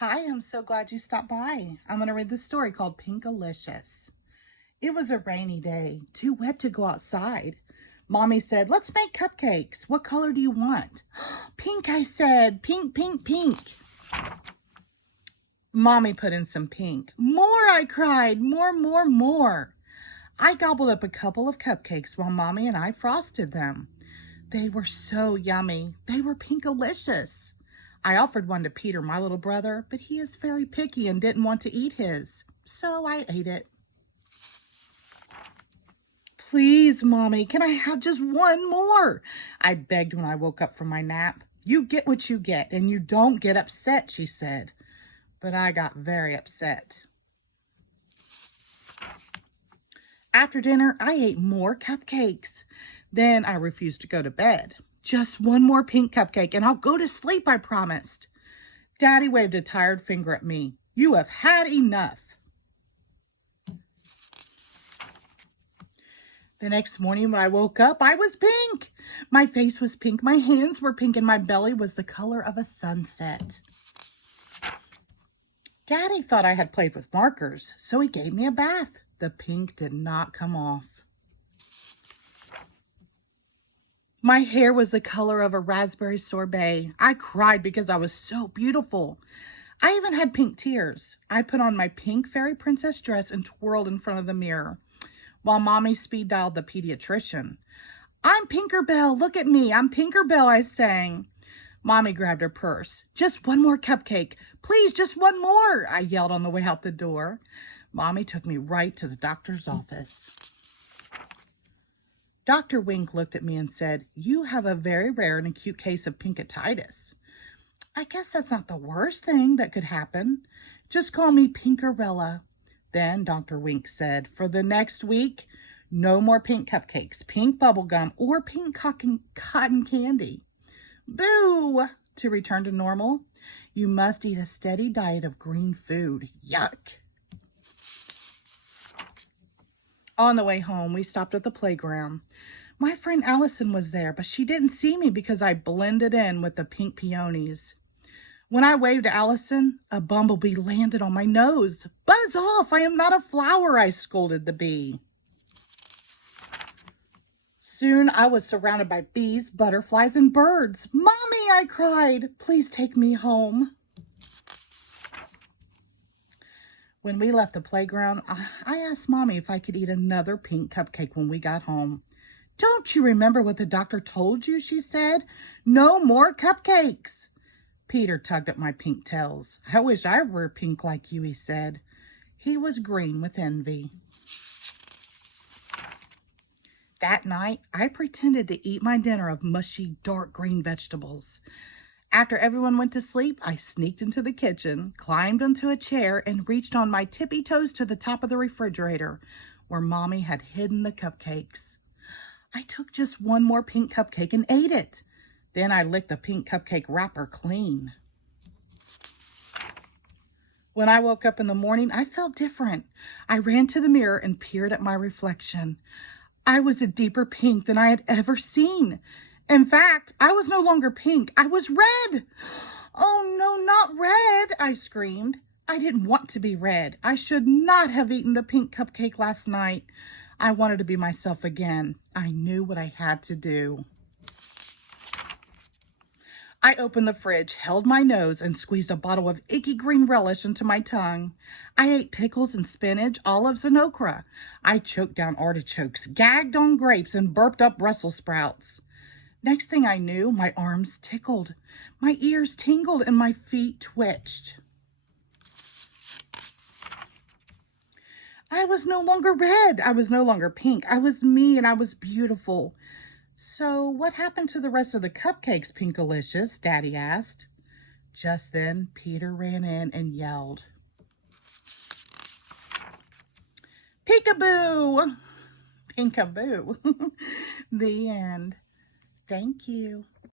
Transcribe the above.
Hi, I'm so glad you stopped by. I'm going to read this story called Pinkalicious. It was a rainy day, too wet to go outside. Mommy said, "Let's make cupcakes. What color do you want?" "Pink," I said. "Pink, pink, pink." Mommy put in some pink. "More," I cried. "More, more, more." I gobbled up a couple of cupcakes while Mommy and I frosted them. They were so yummy. They were Pinkalicious. I offered one to Peter, my little brother, but he is very picky and didn't want to eat his, so I ate it. "Please, Mommy, can I have just one more?" I begged when I woke up from my nap. "You get what you get, and you don't get upset," she said. But I got very upset. After dinner, I ate more cupcakes. Then I refused to go to bed. "Just one more pink cupcake, and I'll go to sleep," I promised. Daddy waved a tired finger at me. "You have had enough." The next morning when I woke up, I was pink. My face was pink, my hands were pink, and my belly was the color of a sunset. Daddy thought I had played with markers, so he gave me a bath. The pink did not come off. My hair was the color of a raspberry sorbet. I cried because I was so beautiful. I even had pink tears. I put on my pink fairy princess dress and twirled in front of the mirror, while Mommy speed dialed the pediatrician. "I'm Pinkerbell, look at me, I'm Pinkerbell," I sang. Mommy grabbed her purse. "Just one more cupcake. Please, just one more," I yelled on the way out the door. Mommy took me right to the doctor's office. Dr. Wink looked at me and said, "You have a very rare and acute case of pinkatitis. I guess that's not the worst thing that could happen. Just call me Pinkerella." Then Dr. Wink said, "For the next week, no more pink cupcakes, pink bubblegum, or pink cotton candy. Boo! To return to normal, you must eat a steady diet of green food." Yuck. On the way home, we stopped at the playground. My friend Allison was there, but she didn't see me because I blended in with the pink peonies. When I waved to Allison, a bumblebee landed on my nose. "Buzz off! I am not a flower," I scolded the bee. Soon I was surrounded by bees, butterflies, and birds. "Mommy," I cried, "please take me home." When we left the playground, I asked Mommy if I could eat another pink cupcake when we got home. "Don't you remember what the doctor told you?" she said. "No more cupcakes." Peter tugged at my pink tails. "I wish I were pink like you," he said. He was green with envy. That night, I pretended to eat my dinner of mushy, dark green vegetables. After everyone went to sleep, I sneaked into the kitchen, climbed onto a chair, and reached on my tippy toes to the top of the refrigerator, where Mommy had hidden the cupcakes. I took just one more pink cupcake and ate it. Then I licked the pink cupcake wrapper clean. When I woke up in the morning, I felt different. I ran to the mirror and peered at my reflection. I was a deeper pink than I had ever seen. In fact, I was no longer pink. I was red. "Oh no, not red," I screamed. I didn't want to be red. I should not have eaten the pink cupcake last night. I wanted to be myself again. I knew what I had to do. I opened the fridge, held my nose, and squeezed a bottle of icky green relish into my tongue. I ate pickles and spinach, olives, and okra. I choked down artichokes, gagged on grapes, and burped up Brussels sprouts. Next thing I knew, my arms tickled, my ears tingled, and my feet twitched. I was no longer red. I was no longer pink. I was me, and I was beautiful. "So what happened to the rest of the cupcakes, Pinkalicious?" Daddy asked. Just then, Peter ran in and yelled, "Peekaboo! Pinkaboo." The end. Thank you.